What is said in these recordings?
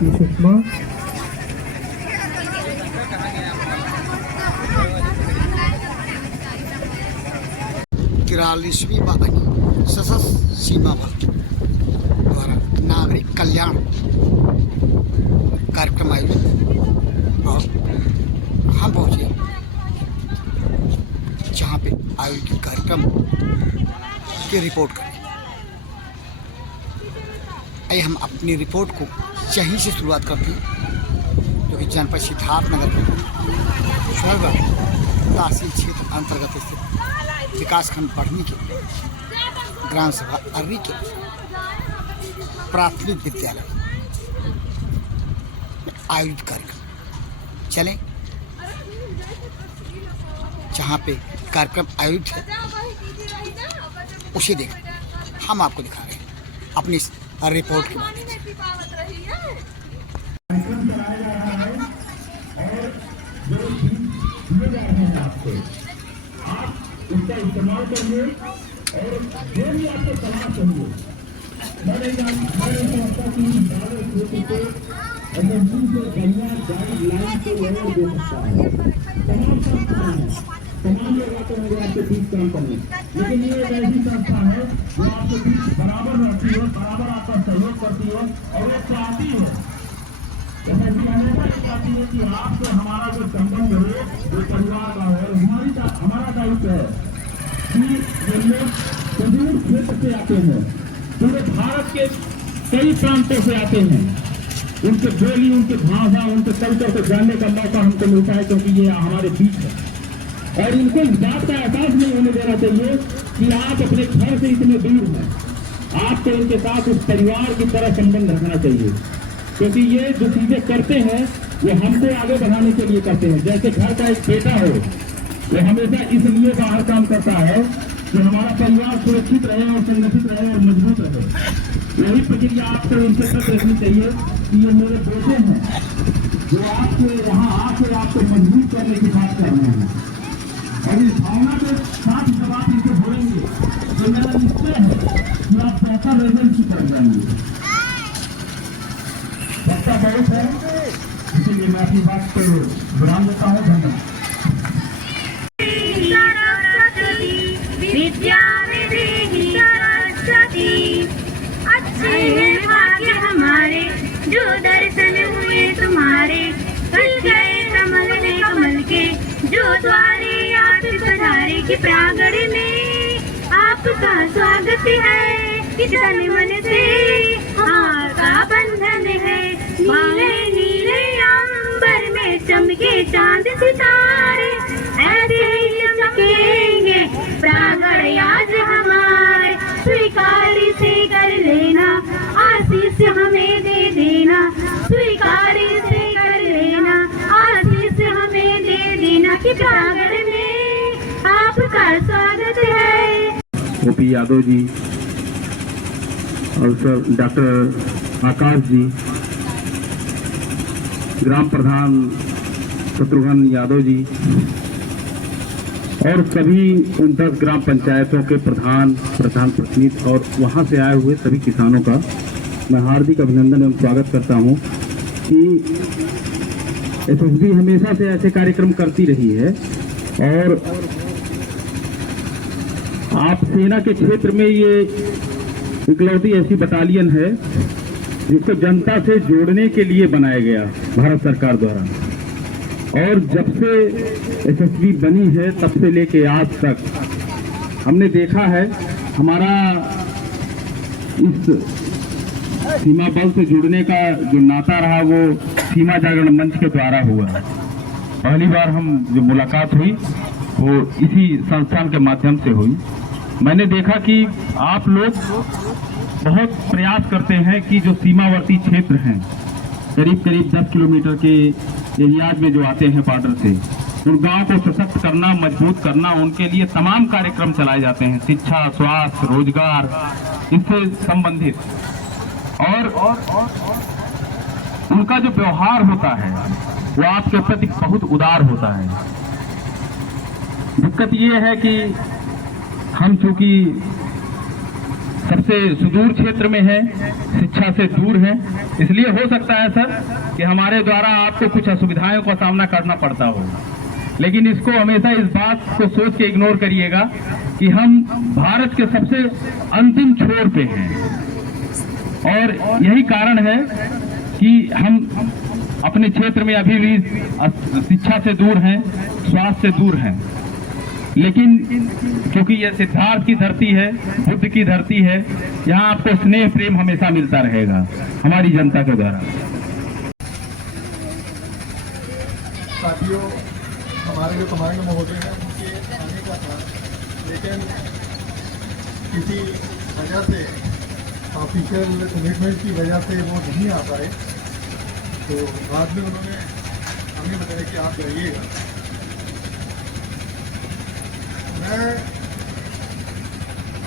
श्रीमती सुषमा। तिरालीसवीं सशस्त्र सीमा बल द्वारा नागरिक कल्याण कार्यक्रम आयोजित और हम पहुँचे जहाँ पे आयोजित कार्यक्रम की रिपोर्ट करें। आइए हम अपनी रिपोर्ट को यहीं से शुरुआत करते हैं, जो कि जनपद सिद्धार्थनगर के तहसील क्षेत्र अंतर्गत स्थित विकासखंड बढ़नी के ग्राम सभा अर्री के प्राथमिक विद्यालय में आयोजित कार्यक्रम। चलें जहाँ पे कार्यक्रम आयोजित है उसे देखें। हम आपको दिखा रहे हैं अपनी इस रिपोर्ट के माध्यम से। उसका इस्तेमाल करिए और जो भी आपको सलाह चाहिए मैंने समझता कि एमएसपी से बढ़िया गाइडलाइन को लेवल दे सकता है। तमाम संस्थाएं हैं, तमाम लोग आते होंगे आपके बीच काम करने, लेकिन ये एक ऐसी संस्था है जो आपके बीच बराबर रहती है, बराबर आपका सहयोग करती है और वो चाहती है, एमएसपी हमेशा ये चाहती है कि आपसे हमारा जो संबंध है जो परिवार का है, हमारा दायित्व है कि ये लोग सुदूर क्षेत्र से आते हैं, पूरे भारत के कई प्रांतों से आते हैं। उनके बोली, उनके भाषा, उनके कल्चर को जानने का मौका हमको मिलता है, क्योंकि ये हमारे बीच है। और इनको इस बात का एहसास नहीं होने देना चाहिए कि आप अपने घर से इतने दूर हैं। आपको इनके साथ उस परिवार की तरह संबंध रखना चाहिए, क्योंकि ये जो चीजें करते हैं वो हमको आगे बढ़ाने के लिए करते हैं। जैसे घर का एक बेटा हो, वो हमेशा इसलिए बाहर काम करता है कि हमारा परिवार सुरक्षित रहे और संगठित रहे और मजबूत रहे। यही प्रक्रिया आपको इनसे तक रखनी चाहिए कि ये मेरे बेटे हैं जो आपके यहाँ आके आपको मजबूत करने की बात कर रहे हैं। और इस भावना के साथ जब आप इनसे बोलेंगे तो मेरा निश्चय है कि आप बेहतर रिजल्ट की कर जाएंगे। सबका बहुत है, इसीलिए मैं अपनी बात को विराम देता हूँ। धन्यवाद। विद्या विधि सरस्वती, अच्छे हैं भाग्य हमारे जो दर्शन हुए तुम्हारे। कल गए कमल ने कमल के जो द्वारे आप पधारे की प्रांगण में आपका स्वागत है कि तन मन से आपका बंधन है। नीले नीले अंबर में चमके चांद सितारे, ऐसे ही चमकेंगे प्रांगण आज हमारे। स्वीकार से कर लेना, आशीष हमें दे देना। स्वीकार से कर लेना, आशीष हमें दे देना कि प्रांगण में आपका स्वागत है। ओपी यादव जी और सर डॉक्टर आकाश जी, ग्राम प्रधान शत्रुघ्न यादव जी और सभी 10 ग्राम पंचायतों के प्रधान प्रतिनिधि और वहां से आए हुए सभी किसानों का मैं हार्दिक अभिनंदन एवं स्वागत करता हूं कि एसएसबी हमेशा से ऐसे कार्यक्रम करती रही है। और आप सेना के क्षेत्र में ये इकलौती ऐसी बटालियन है जिसको जनता से जोड़ने के लिए बनाया गया भारत सरकार द्वारा। और जब से एसएसबी बनी है तब से लेके आज तक हमने देखा है हमारा इस सीमा बल से जुड़ने का जो नाता रहा वो सीमा जागरण मंच के द्वारा हुआ। पहली बार हम जो मुलाकात हुई वो इसी संस्थान के माध्यम से हुई। मैंने देखा कि आप लोग बहुत प्रयास करते हैं कि जो सीमावर्ती क्षेत्र हैं, करीब 10 किलोमीटर के एरियाज में जो आते हैं बॉर्डर से, उन गांव को सशक्त करना, मजबूत करना, उनके लिए तमाम कार्यक्रम चलाए जाते हैं, शिक्षा, स्वास्थ्य, रोजगार, इससे संबंधित। और उनका जो व्यवहार होता है वो आपके प्रति बहुत उदार होता है। दिक्कत ये है कि हम चूंकि सबसे सुदूर क्षेत्र में हैं, शिक्षा से दूर हैं। इसलिए हो सकता है सर कि हमारे द्वारा आपको कुछ असुविधाओं का सामना करना पड़ता होगा, लेकिन इसको हमेशा इस बात को सोच के इग्नोर करिएगा कि हम भारत के सबसे अंतिम छोर पे हैं, और यही कारण है कि हम अपने क्षेत्र में अभी भी शिक्षा से दूर हैं, स्वास्थ्य से दूर हैं। लेकिन क्योंकि यह सिद्धार्थ की धरती है, बुद्ध की धरती है, यहाँ आपको स्नेह प्रेम हमेशा मिलता रहेगा हमारी जनता के द्वारा। साथियों, हमारे जो कमांड महोदय हैं उनके आने का था, लेकिन किसी वजह से ऑफिशियल कमिटमेंट की वजह से वो नहीं आ पाए, तो बाद में उन्होंने हमें बताया कि आप जाइएगा। मैं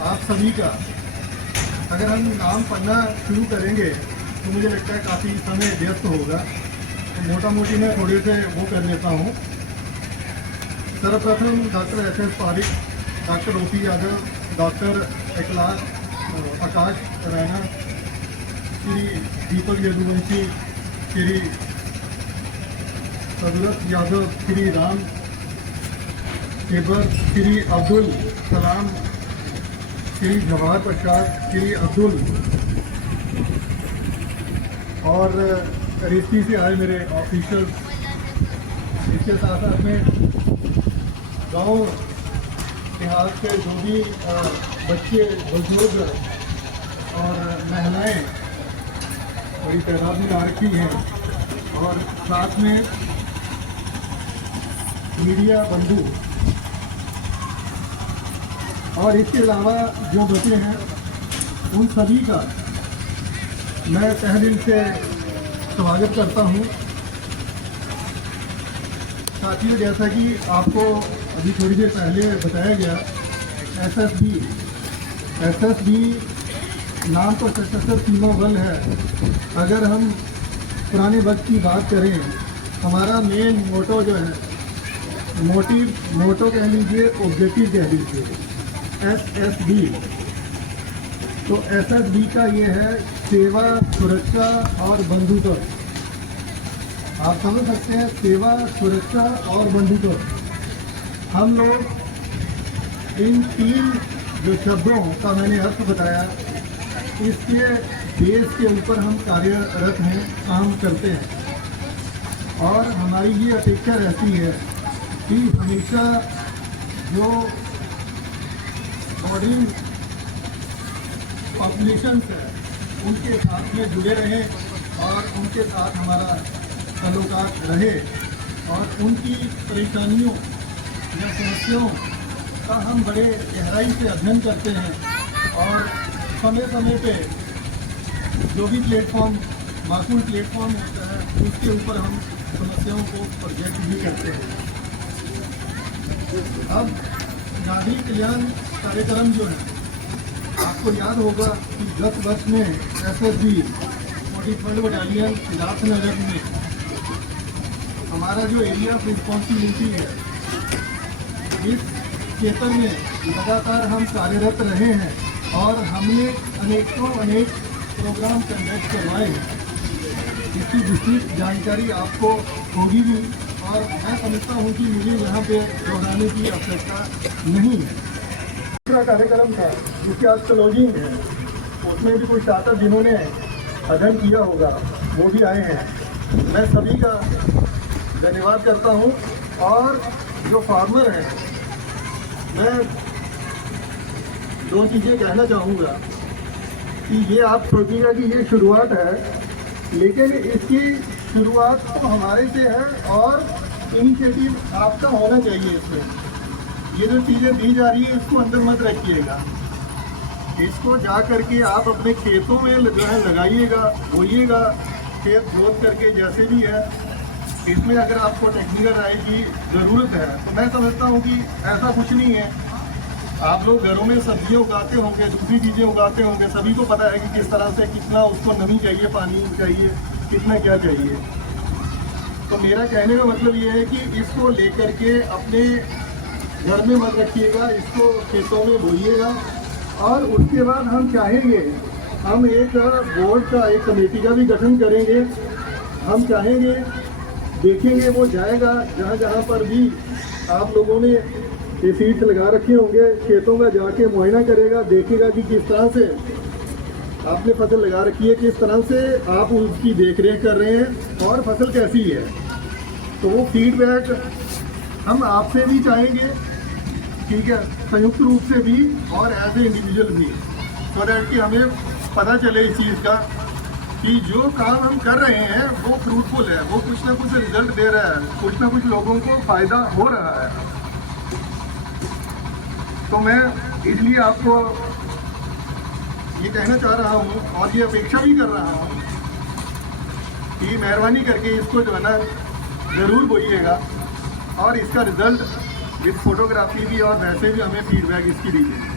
आप सभी का अगर हम नाम पढ़ना शुरू करेंगे तो मुझे लगता है काफ़ी समय व्यस्त होगा, तो मोटा मोटी मैं थोड़े से वो कर लेता हूँ। सर्वप्रथम doctor S Pareek, doctor O P. Yadav, doctor Akash Raina, Shri Deepak Yaduvanshi, Shri Sadrat Yadav, Shri Ram Kebar, Shri Abdul Salam, Shri Jawahar प्रसाद, श्री अब्दुल, और रिश्ती से आए मेरे ऑफिसर्स। इसके साथ साथ में गांव देहात के जो भी बच्चे, बुजुर्ग और महिलाएं बड़ी तादाद में आ रखी हैं, और साथ में मीडिया बंधु, और इसके अलावा जो बचे हैं उन सभी का मैं तहे दिल से स्वागत करता हूं। साथियों, जैसा कि आपको अभी थोड़ी देर पहले बताया गया, एसएसबी नाम तो सशस्त्र सीमा बल है। अगर हम पुराने वक्त की बात करें, हमारा मेन मोटो जो है, मोटो कह लीजिए, ऑब्जेक्टिव कह लीजिए, एसएसबी। तो एसएसबी का ये है सेवा, सुरक्षा और बंधुत्व। आप समझ सकते हैं, सेवा, सुरक्षा और बंधुत्व। हम लोग इन तीन जो शब्दों का मैंने अर्थ बताया, इसके बेस के ऊपर हम कार्यरत हैं, काम करते हैं, और हमारी ये अपेक्षा रहती है कि हमेशा जो मॉडर्न पॉपुलेशंस है उनके साथ में जुड़े रहें और उनके साथ हमारा ताल्लुकात रहे, और उनकी परेशानियों या समस्याओं का हम बड़े गहराई से अध्ययन करते हैं, और समय समय पे जो भी प्लेटफॉर्म, माकूल प्लेटफॉर्म होता है, उसके ऊपर हम समस्याओं को प्रोजेक्ट भी करते हैं। अब नागरिक कल्याण कार्यक्रम जो है, आपको याद होगा कि गत वर्ष में एसएसबी 43rd बटालियन सिद्धार्थनगर में हमारा जो एरिया ऑफ रिस्पॉन्सिबिलिटी है, इस क्षेत्र में लगातार हम कार्यरत रहे हैं, और हमने अनेक प्रोग्राम कंडक्ट करवाए हैं। इसकी विस्तृत जानकारी आपको होगी भी, और मैं समझता हूँ कि मुझे यहाँ पे दोहराने की आवश्यकता नहीं है। दूसरा कार्यक्रम था जिसकी आज क्लोजिंग है, उसमें भी कुछ छात्र जिन्होंने अध्ययन किया होगा वो भी आए हैं। मैं सभी का धन्यवाद करता हूँ, और जो फार्मर हैं, मैं दो चीज़ें कहना चाहूँगा कि ये आप सोचिएगा कि ये शुरुआत है, लेकिन इसकी शुरुआत तो हमारे से है, और इनिशिएटिव आपका होना चाहिए। इसमें ये जो चीज़ें दी जा रही है, इसको अंदर मत रखिएगा, इसको जा करके आप अपने खेतों में जो है लगाइएगा, बोइएगा, खेत जोत करके, जैसे भी है। इसमें अगर आपको टेक्निकल राय की ज़रूरत है तो मैं समझता हूँ कि ऐसा कुछ नहीं है। आप लोग घरों में सब्जियाँ उगाते होंगे, दूसरी चीज़ें उगाते होंगे, सभी को पता है कि किस तरह से कितना उसको नमी चाहिए, पानी चाहिए, कितना क्या चाहिए। तो मेरा कहने का मतलब ये है कि इसको लेकर के अपने घर में मत रखिएगा, इसको खेतों में बोइएगा, और उसके बाद हम चाहेंगे, हम एक बोर्ड का, एक कमेटी का भी गठन करेंगे। हम चाहेंगे, देखेंगे वो जाएगा जहाँ जहाँ पर भी आप लोगों ने ये सीड्स लगा रखे होंगे, खेतों का जाके मुआयना करेगा, देखेगा कि किस तरह से आपने फसल लगा रखी है, किस तरह से आप उसकी देख रेख कर रहे हैं और फसल कैसी है। तो वो फीडबैक हम आपसे भी चाहेंगे, ठीक है, संयुक्त रूप से भी और एज ए इंडिविजुअल भी, सो दैट कि हमें पता चले इस चीज़ का कि जो काम हम कर रहे हैं वो फ्रूटफुल है, वो कुछ ना कुछ रिजल्ट दे रहा है, कुछ ना कुछ लोगों को फ़ायदा हो रहा है। तो मैं इसलिए आपको ये कहना चाह रहा हूँ और ये अपेक्षा भी कर रहा हूँ कि मेहरबानी करके इसको जो है ना ज़रूर बोइएगा और इसका रिज़ल्ट विद फोटोग्राफी भी और वैसे भी हमें फीडबैक इसकी दीजिए।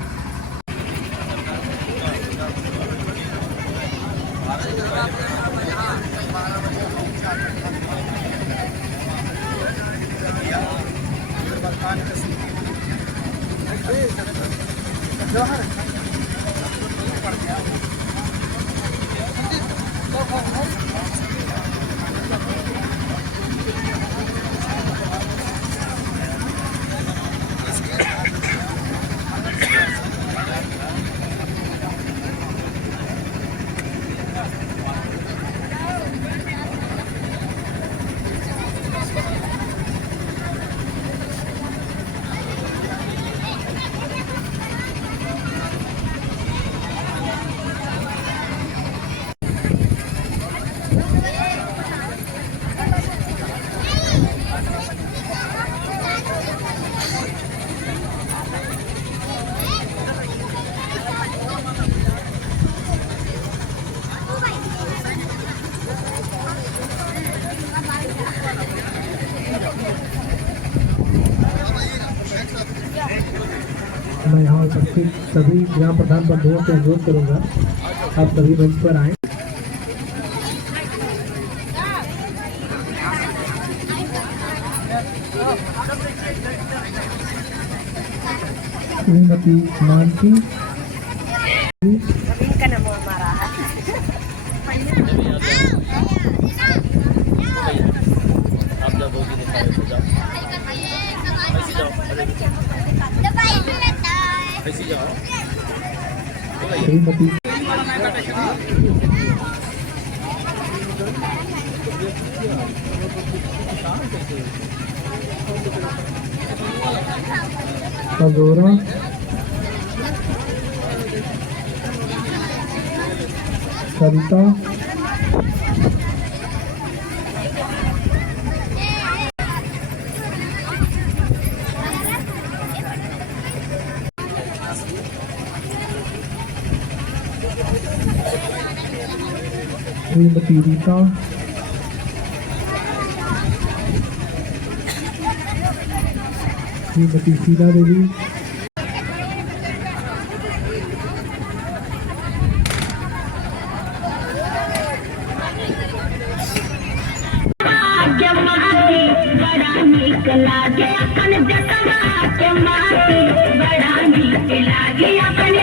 मैं यहाँ उपस्थित सभी ग्राम प्रधान बंधुओं से अनुरोध करूँगा, आप सभी मंच पर आएँ। श्रीमती मानसी श्रीमती अगोरा सरिता श्रीमती रीता श्रीमती शीला देवी बड़ा नीक लागे अपन जसवा के माटी, बड़ा नीक लागे अपन